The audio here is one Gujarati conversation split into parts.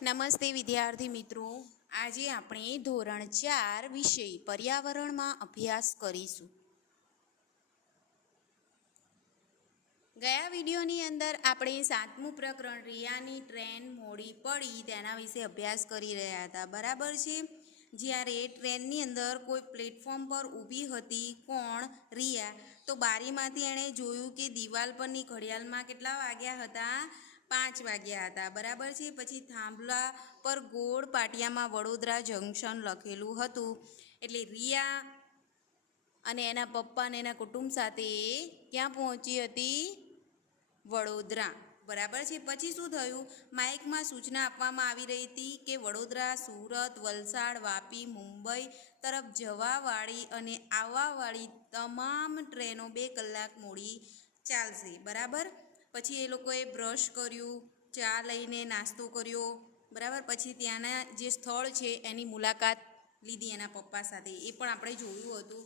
નમસ્તે વિદ્યાર્થી મિત્રો, આજે આપણે ધોરણ 4 વિષય પર્યાવરણમાં અભ્યાસ કરીશું. ગયા વિડીયોની અંદર આપણે 7મું પ્રકરણ રિયાની ટ્રેન મોડી પડી તેના વિશે અભ્યાસ કરી રહ્યા હતા, બરાબર છે. જ્યારે ટ્રેનની અંદર કોઈ પ્લેટફોર્મ પર ઊભી હતી કોણ? રિયા. તો બારીમાંથી એણે જોયું કે દિવાલ પરની ઘડિયાળમાં કેટલા વાગ્યા હતા? 5 વાગ્યા હતા, બરાબર છે. પછી થાંભલા પર ગોળ પાટિયામાં વડોદરા જંકશન લખેલું હતું. એટલે રિયા અને એના પપ્પા અને એના કુટુંબ સાથે ક્યાં પહોંચી હતી? વડોદરા, બરાબર છે. પછી શું થયું? માઇકમાં સૂચના આપવામાં આવી રહી હતી કે વડોદરા, સુરત, વલસાડ, વાપી, મુંબઈ તરફ જવાવાળી અને આવવાવાળી તમામ ટ્રેનો 2 કલાક મોડી ચાલશે, બરાબર. પછી એ લોકોએ બ્રશ કર્યું, ચા લઈને નાસ્તો કર્યો, બરાબર. પછી ત્યાંના જે સ્થળ છે એની મુલાકાત લીધી એના પપ્પા સાથે, એ પણ આપણે જોયું હતું.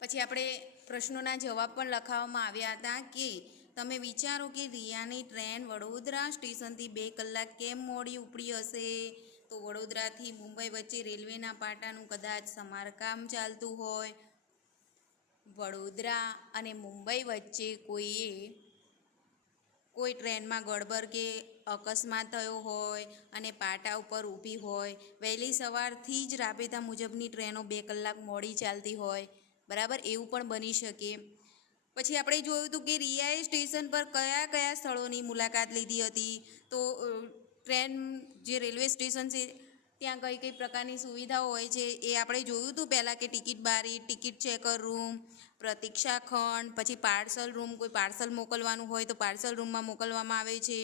પછી આપણે પ્રશ્નોના જવાબ પણ લખાવવામાં આવ્યા હતા કે તમે વિચારો કે રિયાની ટ્રેન વડોદરા સ્ટેશનથી 2 કલાક કેમ મોડી ઉપડી હશે? તો વડોદરાથી મુંબઈ વચ્ચે રેલવેના પાટાનું કદાચ સમારકામ ચાલતું હોય, વડોદરા અને મુંબઈ વચ્ચે કોઈ ટ્રેનમાં ગડબડ કે અકસ્માત થયો હોય અને પાટા ઉપર ઊભી હોય, વહેલી સવારથી જ રાબેતા મુજબની ટ્રેનો 2 કલાક મોડી ચાલતી હોય, બરાબર, એવું પણ બની શકે. પછી આપણે જોયું હતું કે રિયાએ સ્ટેશન પર કયા કયા સ્થળોની મુલાકાત લીધી હતી. તો ટ્રેન જે રેલવે સ્ટેશન છે ત્યાં કઈ કઈ પ્રકારની સુવિધાઓ હોય છે એ આપણે જોયું હતું પહેલાં, કે ટિકિટ બારી, ટિકિટ ચેકર રૂમ, પ્રતીક્ષા ખંડ, પછી પાર્સલ રૂમ, કોઈ પાર્સલ મોકલવાનું હોય તો પાર્સલ રૂમમાં મોકલવામાં આવે છે,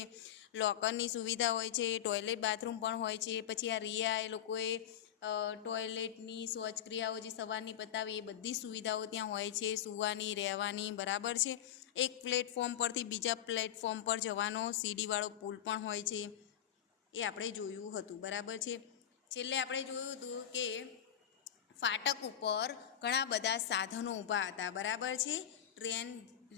લોકરની સુવિધા હોય છે, ટોયલેટ બાથરૂમ પણ હોય છે. પછી આ રિયા એ લોકોએ ટોયલેટની શૌચક્રિયાઓ જે સવારની પતાવી એ બધી સુવિધાઓ ત્યાં હોય છે, સૂવાની, રહેવાની, બરાબર છે. એક પ્લેટફોર્મ પરથી બીજા પ્લેટફોર્મ પર જવાનો સીડીવાળો પુલ પણ હોય છે, એ આપણે જોયું હતું, બરાબર છે. છેલ્લે આપણે જોયું હતું કે ફાટક ઉપર ઘણા બધા સાધનો ઊભા હતા, બરાબર છે. ટ્રેન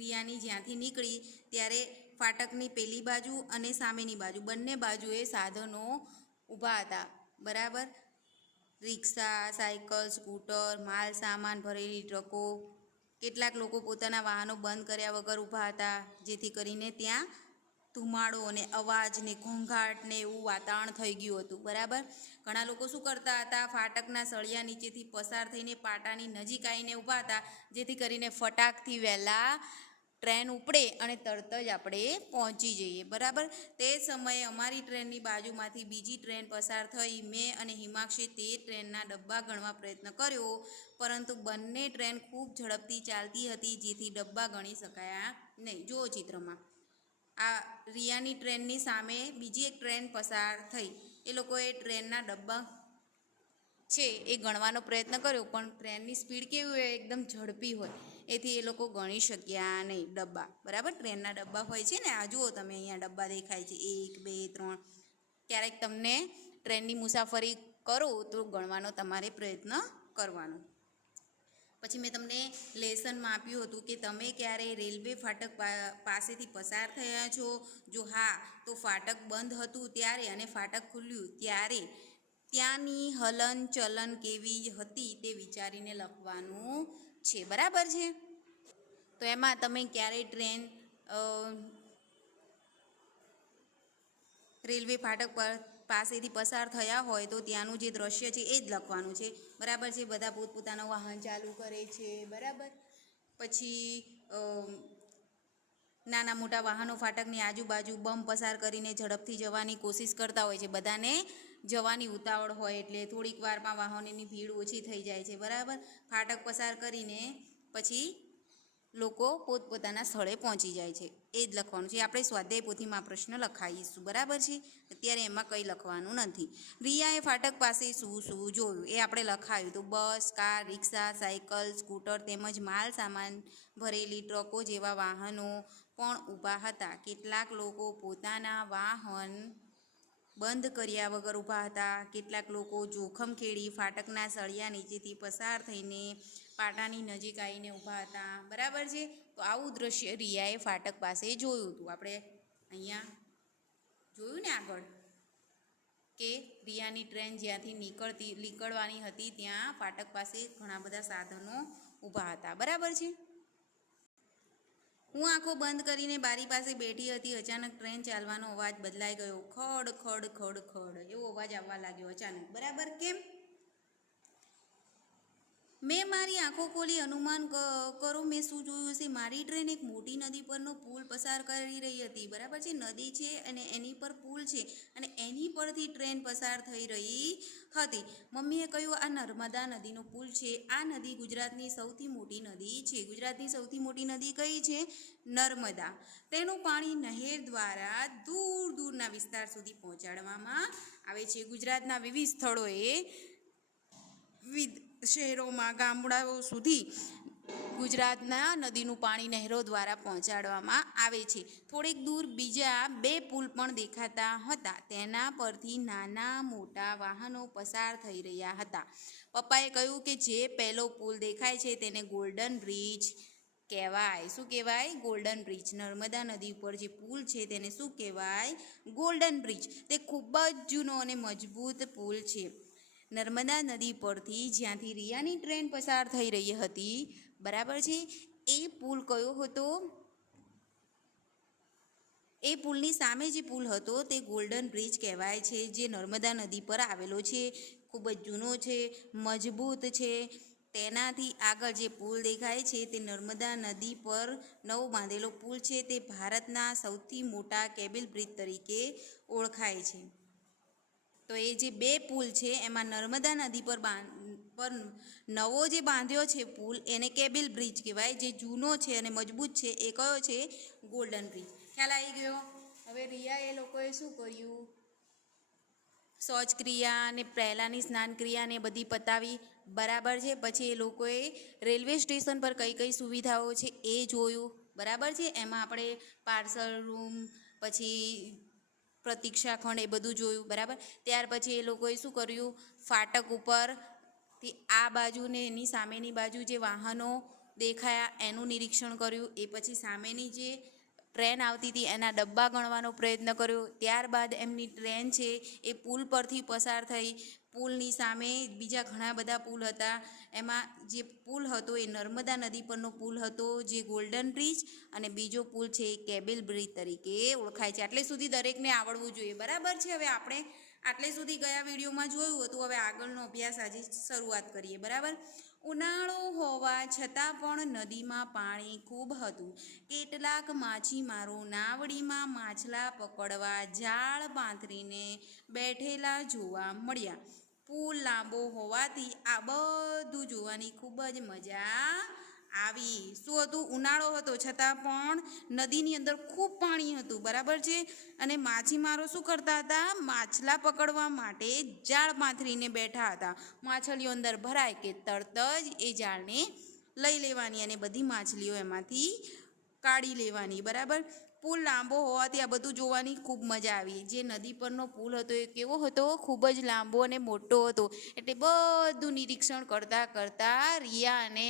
રિયાની જ્યાંથી નીકળી ત્યારે ફાટકની પેલી બાજુ અને સામેની બાજુ બંને બાજુએ સાધનો ઊભા હતા, બરાબર. રિક્ષા, સાયકલ, સ્કૂટર, માલ સામાન ભરેલી ટ્રકો, કેટલાક લોકો પોતાના વાહનો બંધ કર્યા વગર ઊભા હતા, જેથી કરીને ત્યાં ધુમાડો અને અવાજ ને ઘોંઘાટ ને એવું વાતાવરણ થઈ ગયું હતું, બરાબર. ઘણા લોકો શું કરતા હતા? ફાટકના સળિયા નીચેથી પસાર થઈને પાટાની નજીક આવીને ઊભા હતા, જેથી કરીને ફટાકથી વહેલા ટ્રેન ઉપડે અને તરત જ આપણે પહોંચી જઈએ, બરાબર. તે સમયે અમારી ટ્રેનની બાજુમાંથી બીજી ટ્રેન પસાર થઈ. મેં અને હિમાક્ષી તે ટ્રેનના ડબ્બા ગણવા પ્રયત્ન કર્યો, પરંતુ બંને ટ્રેન ખૂબ ઝડપથી ચાલતી હતી, જેથી ડબ્બા ગણી શકાયા નહીં. જુઓ ચિત્રમાં, આ રિયાની ટ્રેનની સામે બીજી એક ટ્રેન પસાર થઈ. એ લોકોએ ટ્રેનના ડબ્બા છે એ ગણવાનો પ્રયત્ન કર્યો, પણ ટ્રેનની સ્પીડ કેવી હોય? એકદમ ઝડપી હોય, એથી એ લોકો ગણી શક્યા નહીં ડબ્બા, બરાબર. ટ્રેનના ડબ્બા હોય છે ને, આ જુઓ તમે, અહીંયા ડબ્બા દેખાય છે 1, 2, 3. ક્યારેક તમને ટ્રેનની મુસાફરી કરો તો ગણવાનો તમારે પ્રયત્ન કરવાનો. પછી મેં તમને લેસનમાં આપ્યું હતું કે તમે ક્યારે રેલવે ફાટક પાસેથી પસાર થયા છો? જો હા, તો ફાટક બંધ હતું ત્યારે અને ફાટક ખુલ્યું ત્યારે ત્યાંની હલન ચલન કેવી હતી તે વિચારીને લખવાનું છે, બરાબર છે. તો એમાં તમે ક્યારે ટ્રેન રેલવે ફાટક પર પાસેથી પસાર થયા હોય તો ત્યાંનું જે દ્રશ્ય છે એ જ લખવાનું છે, બરાબર છે. બધા પોતપોતાનું વાહન ચાલુ કરે છે, બરાબર. પછી નાના મોટા વાહનો ફાટકની આજુબાજુ બમ પસાર કરીને ઝડપથી જવાની કોશિશ કરતા હોય છે. બધાને જવાની ઉતાવળ હોય એટલે થોડીક વારમાં વાહનોની ભીડ ઓછી થઈ જાય છે, બરાબર. ફાટક પસાર કરીને પછી લોકો પોતપોતાના સ્થળે પહોંચી જાય છે, એ જ લખવાનું છે. આપણે સ્વાધ્યાય પોથીમાં પ્રશ્ન લખાવીશું, બરાબર છે. અત્યારે એમાં કંઈ લખવાનું નથી. રિયાએ ફાટક પાસે શું શું જોયું એ આપણે લખાવ્યું તો બસ, કાર, રિક્ષા, સાયકલ, સ્કૂટર તેમજ માલ સામાન ભરેલી ટ્રકો જેવા વાહનો પણ ઊભા હતા. કેટલાક લોકો પોતાના વાહન બંધ કર્યા વગર ઊભા હતા. કેટલાક લોકો જોખમ ખેડી ફાટકના સળિયા નીચેથી પસાર થઈને પાટાની નજીક આવીને ઊભા હતા, બરાબર છે. તો આવું દ્રશ્ય રિયાએ ફાટક પાસે જોયું હતું. આપણે અહીંયા જોયું ને આગળ કે રિયાની ટ્રેન જ્યાંથી નીકળવાની હતી ત્યાં ફાટક પાસે ઘણા બધા સાધનો ઊભા હતા, બરાબર છે. હું આંખો બંધ કરીને બારી પાસે બેઠી હતી. અચાનક ટ્રેન ચાલવાનો અવાજ બદલાઈ ગયો. ખડ ખડ ખડ ખડ એવો અવાજ આવવા લાગ્યો અચાનક, બરાબર. કેમ? મેં મારી આંખો ખોલી અનુમાન કરો મેં શું જોયું છે. મારી ટ્રેન એક મોટી નદી પરનો પુલ પસાર કરી રહી હતી, બરાબર છે. નદી છે અને એની પર પુલ છે અને એની પરથી ટ્રેન પસાર થઈ રહી હતી. મમ્મીએ કહ્યું, આ નર્મદા નદીનો પુલ છે. આ નદી ગુજરાતની સૌથી મોટી નદી છે. ગુજરાતની સૌથી મોટી નદી કઈ છે? નર્મદા. તેનું પાણી નહેર દ્વારા દૂર દૂરના વિસ્તાર સુધી પહોંચાડવામાં આવે છે. ગુજરાતના વિવિધ સ્થળોએ શહેરોમાં ગામડાઓ સુધી ગુજરાતના નદીનું પાણી નહેરો દ્વારા પહોંચાડવામાં આવે છે. થોડીક દૂર બીજા 2 પુલ પણ દેખાતા હતા. તેના પરથી નાના મોટા વાહનો પસાર થઈ રહ્યા હતા. પપ્પાએ કહ્યું કે જે પહેલો પુલ દેખાય છે તેને ગોલ્ડન બ્રિજ કહેવાય. શું કહેવાય? Golden bridge. નર્મદા નદી ઉપર જે પુલ છે તેને શું કહેવાય? Golden bridge. તે ખૂબ જ જૂનો અને મજબૂત પુલ છે. નર્મદા નદી પરથી જ્યાંથી રિયાની ટ્રેન પસાર થઈ રહી હતી, બરાબર છે, એ પુલ કયો હતો? એ પુલની સામે જે પુલ હતો તે ગોલ્ડન બ્રિજ કહેવાય છે, જે નર્મદા નદી પર આવેલો છે. ખૂબ જ જૂનો છે, મજબૂત છે. તેનાથી આગળ જે પુલ દેખાય છે તે નર્મદા નદી પર નવો બાંધેલો પુલ છે. તે ભારતના સૌથી મોટા કેબલ બ્રિજ તરીકે ઓળખાય છે. તો એ જે 2 પુલ છે એમાં નર્મદા નદી પર નવો જે બાંધ્યો છે પુલ એને કેબલ બ્રિજ કહેવાય. જે જૂનો છે અને મજબૂત છે એ કયો છે? Golden bridge. ખ્યાલ આવી ગયો? હવે રિયા એ લોકોએ શું કર્યું? શૌચક્રિયા ને પહેલાંની સ્નાન ક્રિયા ને બધી પતાવી, બરાબર છે. પછી એ લોકોએ રેલવે સ્ટેશન પર કઈ કઈ સુવિધાઓ છે એ જોયું, બરાબર છે. એમાં આપણે પાર્સલ રૂમ, પછી પ્રતીક્ષા ખંડ એ બધું જોયું, બરાબર. ત્યાર પછી એ લોકોએ શું કર્યું? ફાટક ઉપરથી આ બાજુ ને એની સામેની બાજુ જે વાહનો દેખાયા એનું નિરીક્ષણ કર્યું. એ પછી સામેની જે ટ્રેન આવતી હતી એના ડબ્બા ગણવાનો પ્રયત્ન કર્યો. ત્યારબાદ એમની ટ્રેન છે એ પુલ પરથી પસાર થઈ. પુલની સામે બીજા ઘણા બધા પુલ હતા. એમાં જે પુલ હતો એ નર્મદા નદી પરનો પુલ હતો, જે ગોલ્ડન બ્રિજ, અને બીજો પુલ છે એ કેબલ બ્રિજ તરીકે ઓળખાય છે. આટલે સુધી દરેકને આવડવું જોઈએ, બરાબર છે. હવે આપણે આટલે સુધી ગયા વિડીયોમાં જોયું હતું. હવે આગળનો અભ્યાસ આજે શરૂઆત કરીએ, બરાબર. ઉનાળો હોવા છતાં પણ નદીમાં પાણી ખૂબ હતું. કેટલાક માછીમારો નાવડીમાં માછલા પકડવા જાળ પાથરીને બેઠેલા જોવા મળ્યા. પુલ લાંબો હોવાથી આ બધું જોવાની ખૂબ જ મજા આવી. શું હતું? ઉનાળો હતો છતાં પણ નદીની અંદર ખૂબ પાણી હતું, બરાબર છે. અને માછીમારો શું કરતા હતા? માછલા પકડવા માટે જાળ પાથરીને બેઠા હતા. માછલીઓ અંદર ભરાય કે તરત જ એ જાળને લઈ લેવાની અને બધી માછલીઓ એમાંથી કાઢી લેવાની, બરાબર. પુલ લાંબો હોવાથી આ બધું જોવાની ખૂબ મજા આવી. જે નદી પરનો પુલ હતો એ કેવો હતો? ખૂબ જ લાંબો અને મોટો હતો. એટલે બધું નિરીક્ષણ કરતાં કરતાં રિયા અને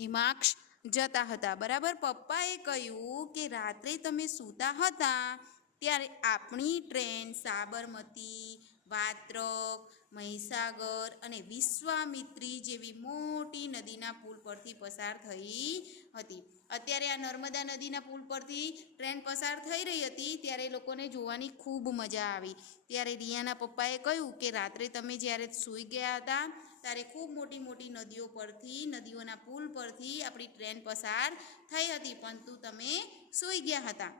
હિમાંશ જતા હતા, બરાબર. પપ્પાએ કહ્યું કે રાત્રે તમે સૂતા હતા ત્યારે આપણી ટ્રેન સાબરમતી, વાત્રક, મહીસાગર અને વિશ્વામિત્રી જેવી મોટી નદીના પુલ પરથી પસાર થઈ હતી. અત્યારે આ નર્મદા નદીના પુલ પરથી ટ્રેન પસાર થઈ રહી હતી ત્યારે લોકોને જોવાની ખૂબ મજા આવી. ત્યારે રિયાના પપ્પાએ કહ્યું કે રાત્રે તમે જ્યારે સૂઈ ગયા હતા ત્યારે ખૂબ મોટી મોટી નદીઓ પરથી, નદીઓના પુલ પરથી આપણી ટ્રેન પસાર થઈ હતી, પરંતુ તમે સૂઈ ગયા હતા.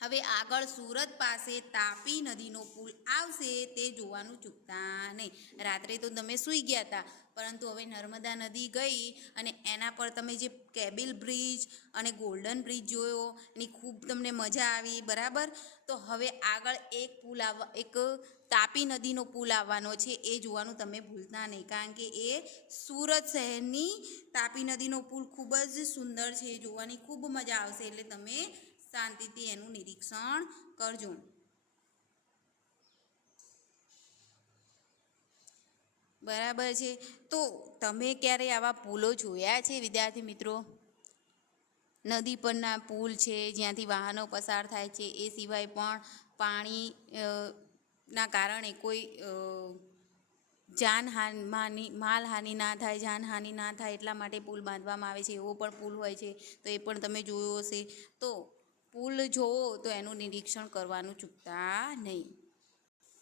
હવે આગળ સુરત પાસે તાપી નદીનો પુલ આવશે તે જોવાનું ચૂકતા નહીં. રાત્રે તો તમે સૂઈ ગયા હતા, પરંતુ હવે નર્મદા નદી ગઈ અને એના પર તમે જે કેબલ બ્રિજ અને ગોલ્ડન બ્રિજ જોયો એની ખૂબ તમને મજા આવી, બરાબર. તો હવે આગળ એક તાપી નદીનો પુલ આવવાનો છે એ જોવાનું તમે ભૂલતા નહીં, કારણ કે એ સુરત શહેરની તાપી નદીનો પુલ ખૂબ જ સુંદર છે, જોવાની ખૂબ મજા આવશે. એટલે તમે શાંતિથી એનું નિરીક્ષણ કરજો. બરાબર છે. તો તમે ક્યારે આવા પુલો જોયા છે વિદ્યાર્થી મિત્રો? નદી પરના પુલ છે જ્યાંથી વાહનો પસાર થાય છે, એ સિવાય પણ પાણી ના કારણે કોઈ માલહાનિ ના થાય, જાનહાનિ ના થાય એટલા માટે પુલ બાંધવામાં આવે છે. એવો પણ પુલ હોય છે, તો એ પણ તમે જોયો હશે. તો પુલ જોવો તો એનું નિરીક્ષણ કરવાનું ચૂકતા નહીં.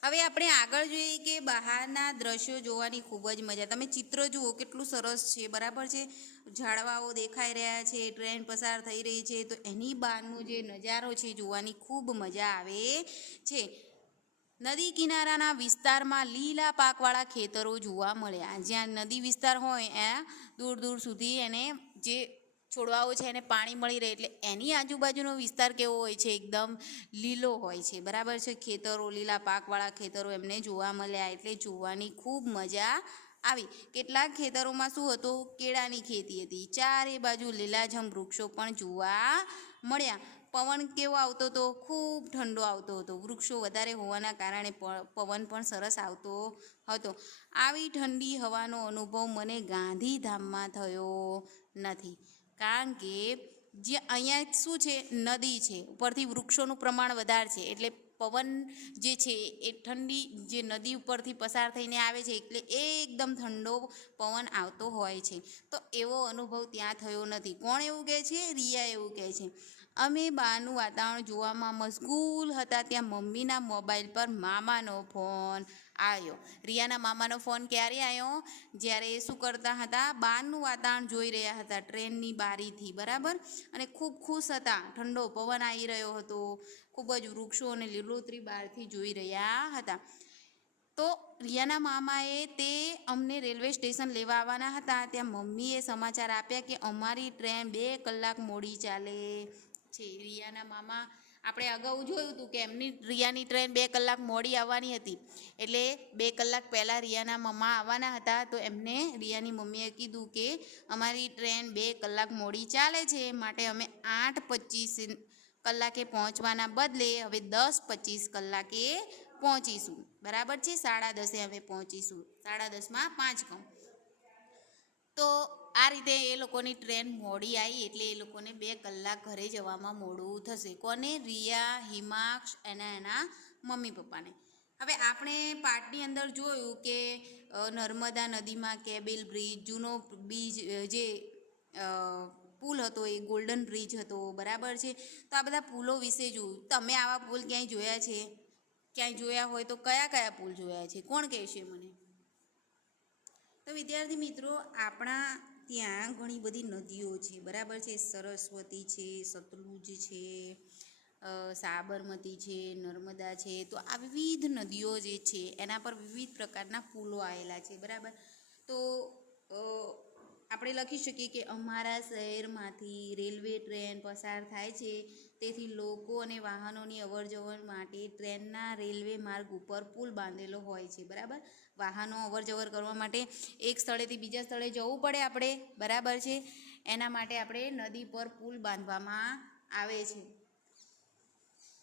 હવે આપણે આગળ જોઈએ કે બહારના દ્રશ્યો જોવાની ખૂબ જ મજા. તમે ચિત્ર જુઓ કેટલું સરસ છે, બરાબર છે. ઝાડવાઓ દેખાઈ રહ્યા છે, ટ્રેન પસાર થઈ રહી છે, તો એની બહારનો જે નજારો છે જોવાની ખૂબ મજા આવે છે. નદી કિનારાના વિસ્તારમાં લીલા પાકવાળા ખેતરો જોવા મળ્યા. જ્યાં નદી વિસ્તાર હોય ત્યાં દૂર દૂર સુધી એને જે છોડવાઓ છે એને પાણી મળી રહે, એટલે એની આજુબાજુનો વિસ્તાર કેવો હોય છે? એકદમ લીલો હોય છે, બરાબર છે. ખેતરો, લીલા પાકવાળા ખેતરો એમને જોવા મળ્યા, એટલે જોવાની ખૂબ મજા આવી. કેટલાક ખેતરોમાં શું હતું? કેળાની ખેતી હતી. ચારે બાજુ લીલાછમ વૃક્ષો પણ જોવા મળ્યા. પવન કેવો આવતો હતો? ખૂબ ઠંડો આવતો હતો. વૃક્ષો વધારે હોવાના કારણે પવન પણ સરસ આવતો હતો. આવી ઠંડી હવાનો અનુભવ મને ગાંધીધામમાં થયો નથી, કારણ કે જે અહીંયા શું છે? નદી છે, ઉપરથી વૃક્ષોનું પ્રમાણ વધારે છે, એટલે પવન જે છે એ ઠંડી જે નદી ઉપરથી પસાર થઈને આવે છે, એટલે એકદમ ઠંડો પવન આવતો હોય છે. તો એવો અનુભવ ત્યાં થયો નથી. કોણ એવું કહે છે? રિયા એવું કહે છે. અમે બહારનું વાતાવરણ જોવામાં મશગુલ હતા, ત્યાં મમ્મીના મોબાઈલ પર મામાનો ફોન આવ્યો. રિયાના મામાનો ફોન ક્યારે આવ્યો? જ્યારે શું કરતા હતા? બહારનું વાતાવરણ જોઈ રહ્યા હતા ટ્રેનની બારીથી, બરાબર, અને ખૂબ ખુશ હતા. ઠંડો પવન આવી રહ્યો હતો, ખૂબ જ વૃક્ષો અને લીલોતરી બહારથી જોઈ રહ્યા હતા. તો રિયાના મામાએ તે અમને રેલવે સ્ટેશન લેવા આવવાના હતા. ત્યાં મમ્મીએ સમાચાર આપ્યા કે અમારી ટ્રેન 2 કલાક મોડી ચાલે છે. રિયાના મામા, આપણે અગાઉ જોયું હતું કે એમની રિયાની ટ્રેન 2 કલાક મોડી આવવાની હતી, એટલે 2 કલાક પહેલાં રિયાના મામા આવવાના હતા. તો એમને રિયાની મમ્મીએ કીધું કે અમારી ટ્રેન 2 કલાક મોડી ચાલે છે, માટે અમે 8:25 કલાકે પહોંચવાના બદલે હવે 10:25 કલાકે પહોંચીશું, બરાબર છે. 10:30 અમે પહોંચીશું, 10:30 5 કહું. તો આ રીતે એ લોકોની ટ્રેન મોડી આવી, એટલે એ લોકોને 2 કલાક ઘરે જવામાં મોડું થશે. કોને? રિયા, હિમાક્ષ અને એના મમ્મી પપ્પાને. હવે આપણે પાઠની અંદર જોયું કે નર્મદા નદીમાં કેબલ બ્રિજ, જૂનો બ્રિજ, જે પુલ હતો એ ગોલ્ડન બ્રિજ હતો, બરાબર છે. તો આ બધા પુલો વિશે જોયું. તમે આવા પુલ ક્યાંય જોયા છે? ક્યાંય જોયા હોય તો કયા કયા પુલ જોયા છે? કોણ કહેશે મને? તો વિદ્યાર્થી મિત્રો, આપણા ત્યાં ઘણી બધી નદીઓ છે, બરાબર છે. સરસ્વતી છે, સતલુજ છે, સાબરમતી છે, નર્મદા છે. તો આ વિવિધ નદીઓ જે છે એના પર વિવિધ પ્રકારના પુલો આવેલા છે, બરાબર. તો આપણે લખી શકીએ કે અમારા શહેરમાંથી રેલવે ટ્રેન પસાર થાય છે, તેથી લોકો અને વાહનોની અવરજવર માટે ટ્રેનના રેલવે માર્ગ ઉપર પુલ બાંધેલો હોય છે, બરાબર. વાહનો અવરજવર કરવા માટે એક સ્થળેથી બીજા સ્થળે જવું પડે આપણે, બરાબર છે. એના માટે આપણે નદી પર પુલ બાંધવામાં આવે છે.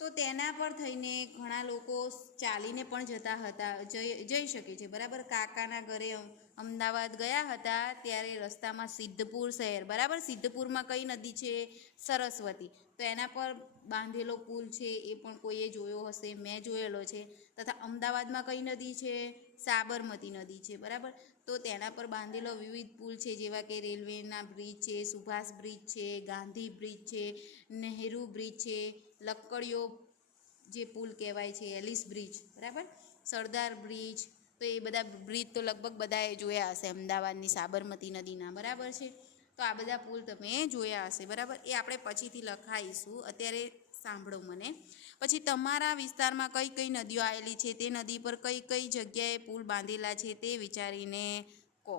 તો તેના પર થઈને ઘણા લોકો ચાલીને પણ જતા હતા, જઈ શકે છે, બરાબર. કાકાના ઘરે અમદાવાદ ગયા હતા ત્યારે રસ્તામાં સિદ્ધપુર શહેર, બરાબર. સિદ્ધપુરમાં કઈ નદી છે? સરસ્વતી. તો એના પર બાંધેલો પુલ છે, એ પણ કોઈએ જોયો હશે, મેં જોયેલો છે. તથા અમદાવાદમાં કઈ નદી છે? સાબરમતી નદી છે, બરાબર. તો તેના પર બાંધેલો વિવિધ પુલ છે, જેવા કે રેલવેના બ્રિજ છે, સુભાષ બ્રિજ છે, ગાંધી બ્રિજ છે, નહેરુ બ્રિજ છે, લક્કડીઓ જે પુલ કહેવાય છે, એલિસ બ્રિજ, બરાબર, સરદાર બ્રિજ. તો એ બધા બ્રિજ તો લગભગ બધાએ જોયા હશે અમદાવાદની સાબરમતી નદીના, બરાબર છે. તો આ બધા પુલ તમે જોયા હશે, બરાબર. એ આપણે પછીથી લખાઈશું, અત્યારે સાંભળો મને. પછી તમારા વિસ્તારમાં કઈ કઈ નદીઓ આવેલી છે, તે નદી પર કઈ કઈ જગ્યાએ પુલ બાંધેલા છે તે વિચારીને કહો.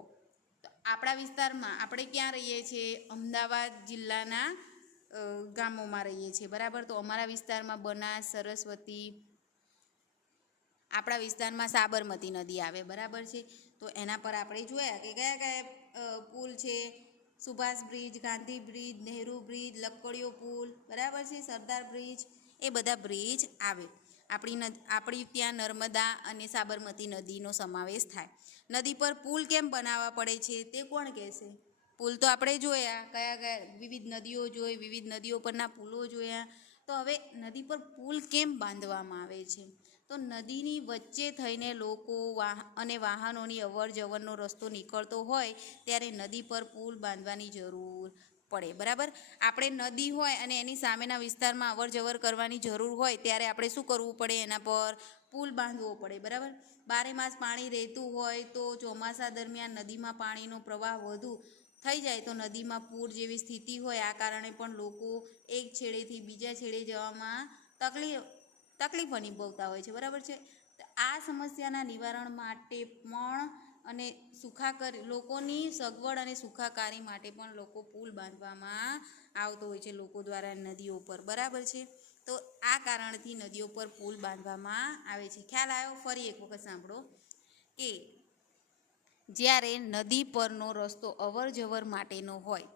તો આપણા વિસ્તારમાં આપણે ક્યાં રહીએ છીએ? અમદાવાદ જિલ્લાના ગામોમાં રહીએ છીએ, બરાબર. તો અમારા વિસ્તારમાં બનાસ, સરસ્વતી, આપણા વિસ્તારમાં સાબરમતી નદી આવે, બરાબર છે. તો એના પર આપણે જોયા કે કયા કયા પુલ છે? Subhash bridge, Gandhi bridge, Nehru bridge, લક્કડીઓ પુલ, બરાબર છે, સરદાર બ્રિજ, એ બધા બ્રિજ આવે. આપણી ત્યાં નર્મદા અને સાબરમતી નદીનો સમાવેશ થાય. નદી પર પુલ કેમ બનાવવા પડે છે તે કોણ કહેશે? પુલ તો આપણે જોયા, કયા કયા વિવિધ નદીઓ જોઈ, વિવિધ નદીઓ પરના પુલો જોયા. તો હવે નદી પર પુલ કેમ બાંધવામાં આવે છે? તો નદીની વચ્ચે થઈને લોકો અને વાહનોની અવર જવરનો રસ્તો નીકળતો હોય ત્યારે નદી પર પુલ બાંધવાની જરૂર પડે. બરાબર, આપણે નદી હોય અને એની સામેના વિસ્તારમાં અવર જવર કરવાની જરૂર હોય ત્યારે આપણે શું કરવું પડે? એના પર પુલ બાંધવો પડે. બરાબર, બારે માસ પાણી રહેતું હોય તો ચોમાસા દરમિયાન નદીમાં પાણીનો પ્રવાહ વધુ થઈ જાય તો નદીમાં પૂર જેવી સ્થિતિ હોય, આ કારણે પણ લોકો એક છેડેથી બીજા છેડે જવામાં તકલીફ અનુભવતા હોય છે. બરાબર છે, તો આ સમસ્યાના નિવારણ માટે પણ અને લોકોની સગવડ અને સુખાકારી માટે પણ લોકો પુલ બાંધવામાં આવતો હોય છે લોકો દ્વારા નદીઓ પર. બરાબર છે, તો આ કારણથી નદીઓ પર પુલ બાંધવામાં આવે છે. ખ્યાલ આવ્યો? ફરી એક વખત સાંભળો કે જ્યારે નદી પરનો રસ્તો અવર જવર માટેનો હોય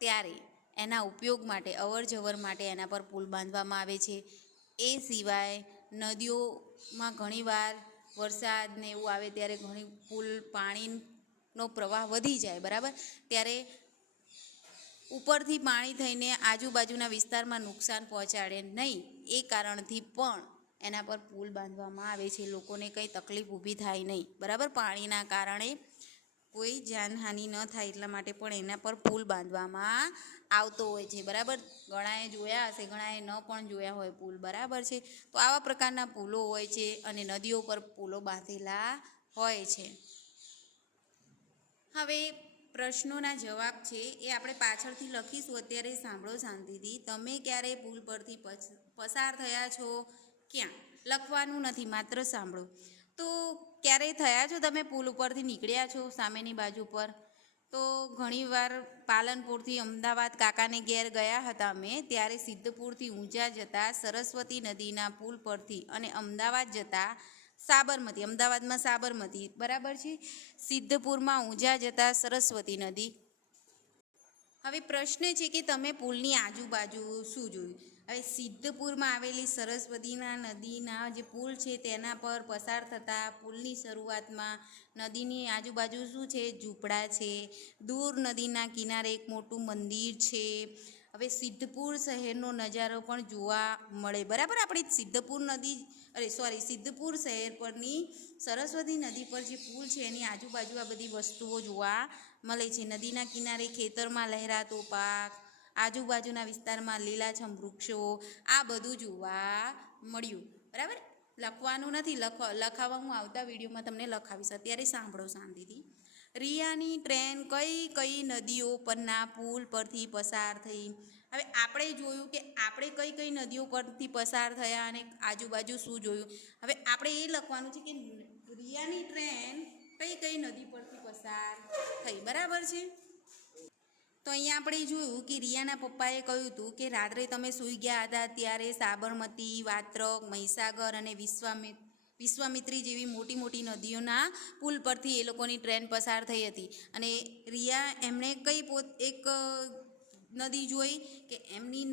ત્યારે એના ઉપયોગ માટે અવર જવર માટે એના પર પુલ બાંધવામાં આવે છે. એ સિવાય નદીઓમાં ઘણીવાર વરસાદ ને એવું આવે ત્યારે ઘણી પાણીનો પ્રવાહ વધી જાય. બરાબર, ત્યારે ઉપરથી પાણી થઈને આજુબાજુના વિસ્તારમાં નુકસાન પહોંચાડે નહીં, એ કારણથી પણ એના પર પુલ બાંધવામાં આવે છે. લોકોને કંઈ તકલીફ ઊભી થાય નહીં. બરાબર, પાણીના કારણે કોઈ જાનહાનિ ન થાય એટલા માટે પણ એના પર પુલ બાંધવામાં આવતો હોય છે. બરાબર, ઘણાએ જોયા હશે, ઘણાએ ન પણ જોયા હોય પુલ. બરાબર છે, તો આવા પ્રકારના પુલો હોય છે અને નદીઓ પર પુલો બાંધેલા હોય છે. હવે પ્રશ્નોના જવાબ છે એ આપણે પાછળથી લખીશું, અત્યારે સાંભળો શાંતિથી. તમે ક્યારે પુલ પરથી પસાર થયા છો? ક્યાં? લખવાનું નથી, માત્ર સાંભળો. તો ક્યારેય થયા છો તમે પુલ ઉપરથી નીકળ્યા છો સામેની બાજુ પર? તો ઘણીવાર પાલનપુરથી અમદાવાદ કાકાને ઘેર ગયા હતા અમે, ત્યારે સિદ્ધપુરથી ઊંઝા જતા સરસ્વતી નદીના પુલ પરથી અને અમદાવાદ જતા અમદાવાદમાં સાબરમતી, બરાબર છે, સિદ્ધપુરમાં ઊંઝા જતા સરસ્વતી નદી. હવે પ્રશ્ન છે કે તમે પુલની આજુબાજુ શું જોયું? હવે સિદ્ધપુરમાં આવેલી સરસ્વતીના નદીના જે પુલ છે તેના પર પસાર થતા પુલની શરૂઆતમાં નદીની આજુબાજુ શું છે? ઝૂંપડા છે. દૂર નદીના કિનારે એક મોટું મંદિર છે. હવે સિદ્ધપુર શહેરનો નજારો પણ જોવા મળે. બરાબર, આપણે સિદ્ધપુર શહેર પરની સરસ્વતી નદી પર જે પુલ છે એની આજુબાજુ આ બધી વસ્તુઓ જોવા મળે છે. નદીના કિનારે ખેતરમાં લહેરાતો પાક, આજુબાજુના વિસ્તારમાં લીલાછમ વૃક્ષો, આ બધું જોવા મળ્યું. બરાબર, લખવાનું નથી, લખાવવા હું આવતા વિડીયોમાં તમને લખાવીશ. અત્યારે સાંભળો શાંતિથી. રિયાની ટ્રેન કઈ કઈ નદીઓ પરના પુલ પરથી પસાર થઈ? હવે આપણે જોયું કે આપણે કઈ કઈ નદીઓ પરથી પસાર થયા અને આજુબાજુ શું જોયું. હવે આપણે એ લખવાનું છે કે રિયાની ટ્રેન કઈ કઈ નદી પરથી પસાર થઈ. બરાબર છે, તો અહીંયા આપણે જોયું કે રિયાના પપ્પાએ કહ્યું હતું કે રાત્રે તમે સૂઈ ગયા હતા ત્યારે સાબરમતી, વાત્રક, મહીસાગર અને વિશ્વામિત્રી જેવી મોટી મોટી નદીઓના પુલ પરથી એ લોકોની ટ્રેન પસાર થઈ હતી. અને એમણે એક નદી જોઈ કે એમની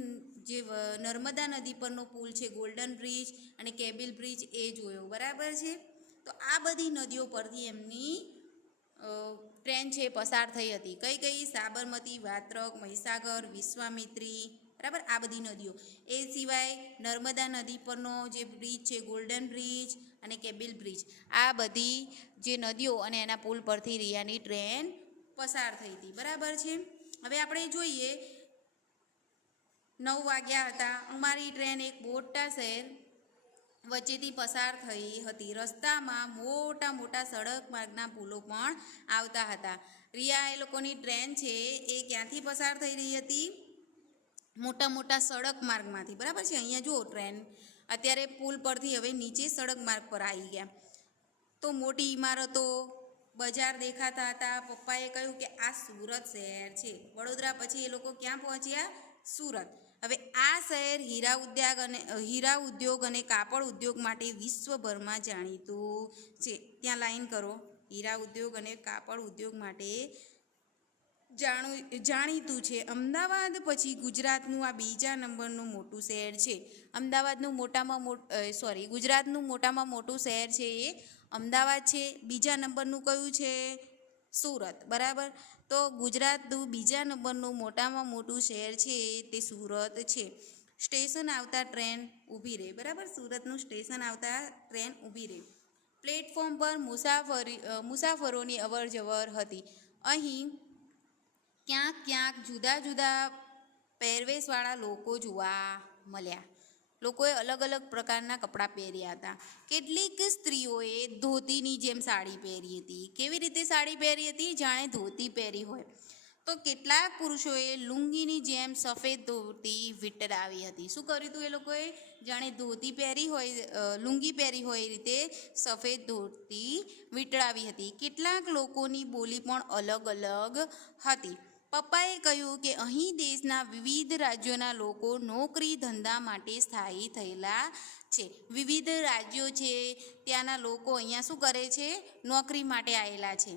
જે નર્મદા નદી પરનો પુલ છે, ગોલ્ડન બ્રિજ અને કેબલ બ્રિજ, એ જોયો. બરાબર છે, તો આ બધી નદીઓ પરથી એમની ટ્રેન છે પસાર થઈ હતી. કઈ કઈ? સાબરમતી, વાત્રક, મહીસાગર, વિશ્વામિત્રી. બરાબર, આ બધી નદીઓ. એ સિવાય નર્મદા નદી પરનો જે બ્રિજ છે, ગોલ્ડન બ્રિજ અને કેબલ બ્રિજ, આ બધી જે નદીઓ અને એના પુલ પરથી રિયાની ટ્રેન પસાર થઈ હતી. બરાબર છે, હવે આપણે જોઈએ 9 વાગ્યા હતા. અમારી ટ્રેન એક મોટા શહેર વચ્ચેથી પસાર થઈ હતી. રસ્તામાં મોટા મોટા સડક માર્ગના પુલો પણ આવતા હતા. રિયા એ લોકોની ટ્રેન છે એ ક્યાંથી પસાર થઈ રહી હતી? મોટા મોટા સડક માર્ગમાંથી. બરાબર છે, અહીંયા જુઓ ટ્રેન અત્યારે પુલ પરથી હવે નીચે સડક માર્ગ પર આવી ગયા. તો મોટી ઇમારતો, બજાર દેખાતા હતા. પપ્પાએ કહ્યું કે આ સુરત શહેર છે. વડોદરા પછી એ લોકો ક્યાં પહોંચ્યા? સુરત. હવે આ શહેર હીરા ઉદ્યોગ અને કાપડ ઉદ્યોગ માટે વિશ્વભરમાં જાણીતું છે. ત્યાં લાઈન કરો. હીરા ઉદ્યોગ અને કાપડ ઉદ્યોગ માટે જાણીતું છે. અમદાવાદ પછી ગુજરાતનું આ બીજા નંબરનું મોટું શહેર છે. ગુજરાતનું મોટામાં મોટું શહેર છે એ અમદાવાદ છે. બીજા નંબરનું કયું છે? સુરત. બરાબર, તો ગુજરાતનું બીજા નંબરનું મોટામાં મોટું શહેર છે તે સુરત છે. સ્ટેશન આવતા ટ્રેન ઊભી રહે, બરાબર, સુરતનું સ્ટેશન આવતા ટ્રેન ઊભી રહે. પ્લેટફોર્મ પર મુસાફરોની અવર જવર હતી. અહીં ક્યાંક ક્યાંક જુદા જુદા પહેરવેશવાળા લોકો જોવા મળ્યા. લોકોએ અલગ અલગ પ્રકારના કપડાં પહેર્યા હતા. કેટલીક સ્ત્રીઓએ ધોતીની જેમ સાડી પહેરી હતી. કેવી રીતે સાડી પહેરી હતી? જાણે ધોતી પહેરી હોય. તો કેટલાક પુરુષોએ લુંગીની જેમ સફેદ ધોતી વીંટળાવી હતી. શું કર્યું હતું એ લોકોએ? જાણે ધોતી પહેરી હોય, લુંગી પહેરી હોય એ રીતે સફેદ ધોતી વીંટળાવી હતી. કેટલાક લોકોની બોલી પણ અલગ અલગ હતી. પપ્પાએ કહ્યું કે અહીં દેશના વિવિધ રાજ્યોના લોકો નોકરી ધંધા માટે સ્થાયી થયેલા છે. વિવિધ રાજ્યો છે, ત્યાંના લોકો અહીંયા શું કરે છે? નોકરી માટે આવેલા છે.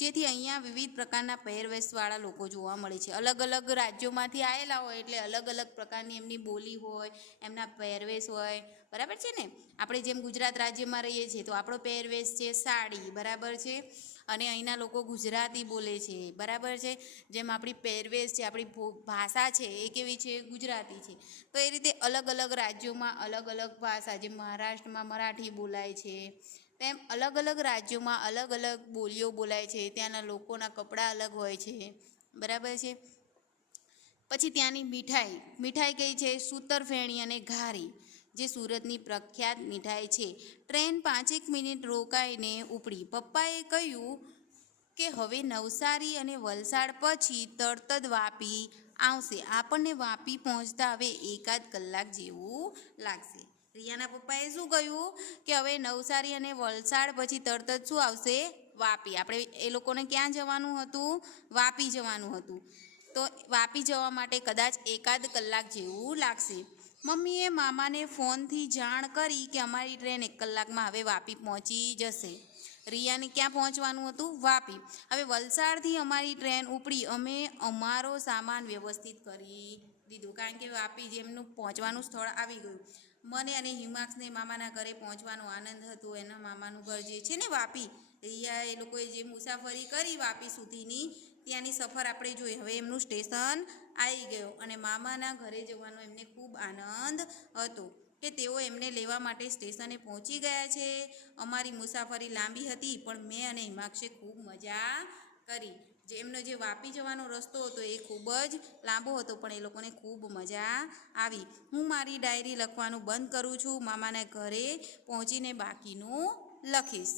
જેથી અહીંયા વિવિધ પ્રકારના પહેરવેશવાળા લોકો જોવા મળે છે. અલગ અલગ રાજ્યોમાંથી આવેલા હોય એટલે અલગ અલગ પ્રકારની એમની બોલી હોય, એમના પહેરવેશ હોય, બરાબર છે ને? આપણે જેમ ગુજરાત રાજ્યમાં રહીએ છીએ તો આપણો પહેરવેશ છે સાડી, બરાબર છે, અને અહીંના લોકો ગુજરાતી બોલે છે, બરાબર છે. જેમ આપણી પહેરવેશ છે, આપણી ભાષા છે એ કેવી છે? ગુજરાતી છે. તો એ રીતે અલગ અલગ રાજ્યોમાં અલગ અલગ ભાષા, જેમ મહારાષ્ટ્રમાં મરાઠી બોલાય છે, તેમ અલગ અલગ રાજ્યોમાં અલગ અલગ બોલીઓ બોલાય છે. ત્યાંના લોકોના કપડાં અલગ હોય છે, બરાબર છે. પછી ત્યાંની મીઠાઈ કઈ છે? સૂતરફેણી અને ઘારી, જે સુરતની પ્રખ્યાત મીઠાઈ છે. ટ્રેન 5 મિનિટ રોકાઈને ઉપડી. પપ્પાએ કહ્યું કે હવે નવસારી અને વલસાડ પછી તરત જ વાપી આવશે. આપણને વાપી પહોંચતા હવે 1 કલાક જેવું લાગશે. રિયાના પપ્પાએ શું કહ્યું કે હવે નવસારી અને વલસાડ પછી તરત જ શું આવશે? વાપી. આપણે એ લોકોને ક્યાં જવાનું હતું? વાપી જવાનું હતું. તો વાપી જવા માટે કદાચ 1 કલાક જેવું લાગશે. મમ્મીએ મામાને ફોનથી જાણ કરી કે અમારી ટ્રેન 1 કલાકમાં હવે વાપી પહોંચી જશે. રિયાને ક્યાં પહોંચવાનું હતું? વાપી. હવે વલસાડથી અમારી ટ્રેન ઉપડી. અમે અમારો સામાન વ્યવસ્થિત કરી દીધું, કારણ કે વાપી જેમનું પહોંચવાનું સ્થળ આવી ગયું. મને અને હિમાક્ષને મામાના ઘરે પહોંચવાનો આનંદ હતો. એના મામાનું ઘર જે છે ને વાપી, રિયા એ લોકોએ જે મુસાફરી કરી વાપી સુધીની, ત્યાંની સફર આપણે જોઈ. હવે એમનું સ્ટેશન આવી ગયો અને મામાના ઘરે જવાનો એમને ખૂબ આનંદ હતો કે તેઓ એમને લેવા માટે સ્ટેશને પહોંચી ગયા છે. અમારી મુસાફરી લાંબી હતી પણ મેં અને હિમાક્ષે ખૂબ મજા કરી. એમનો જે વાપી જવાનો રસ્તો હતો એ ખૂબ જ લાંબો હતો, પણ એ લોકોને ખૂબ મજા આવી. હું મારી ડાયરી લખવાનું બંધ કરું છું. મામાના ઘરે પહોંચીને બાકીનું લખીશ.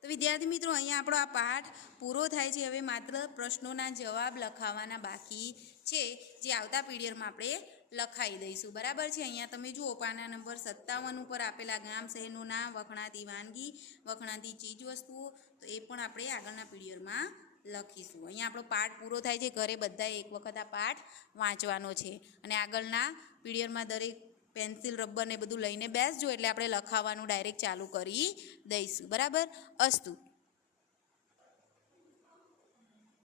તો વિદ્યાર્થી મિત્રો, અહીંયા આપણો આ પાઠ પૂરો થાય છે. હવે માત્ર પ્રશ્નોના જવાબ લખાવવાના બાકી છે, જે આવતા પીરિયડમાં આપણે લખાઈ દઈશું, બરાબર છે. અહીંયા તમે જુઓ, પાના નંબર 57 ઉપર આપેલા ગામ શહેરનું નામ, વખણાતી વાનગી, વખણાતી ચીજવસ્તુઓ, તો એ પણ આપણે આગળના પીરિયડમાં લખીશું. અહીંયા આપણો પાઠ પૂરો થાય છે. ઘરે બધાએ એક વખત આ પાઠ વાંચવાનો છે અને આગળના પીરિયડમાં દરેક પેન્સિલ, રબર ને બધું લઈને બેસજો, એટલે આપણે લખાવવાનું ડાયરેક્ટ ચાલુ કરી દઈશું, બરાબર. અસ્તુ.